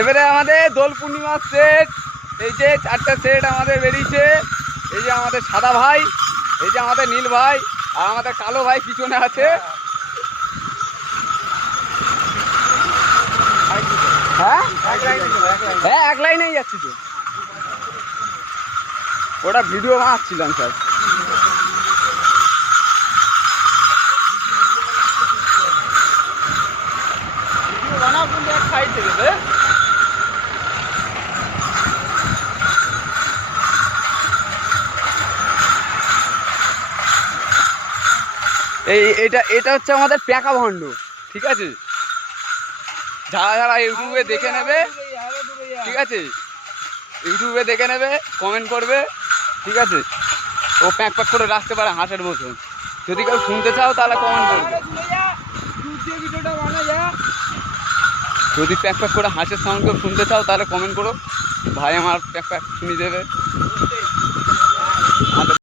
এবারে আমাদের দোল পূর্ণিমার সেট, এই যে 4টে সেট আমাদের বেরিয়েছে। এই যে আমাদের সাদা ভাই, এই যে আমাদের নীল ভাই, আর আমাদের কালো ভাই পিছনে আছে। হ্যাঁ হ্যাঁ, এক লাইনেই যাচ্ছি তো, ওটা ভিডিও বানাচ্ছিলাম স্যার। ভিডিও বানাও কিন্তু এক সাইড থেকে। এটা হচ্ছে আমাদের প্যাকা ভণ্ড, ঠিক আছে? যারা যারা ইউটিউবে দেখে নেবে, ঠিক আছে, ইউটিউবে দেখে নেবে, কমেন্ট করবে, ঠিক আছে? ও প্যাক প্যাক করে রাখতে পারে হাঁসের মতন। যদি কেউ শুনতে চাও তাহলে কমেন্ট করবে। যদি প্যাক প্যাক করে হাঁসের সাউন্ড কেউ শুনতে চাও তাহলে কমেন্ট করো, ভাই আমার প্যাক প্যাক শুনিয়ে দেবে।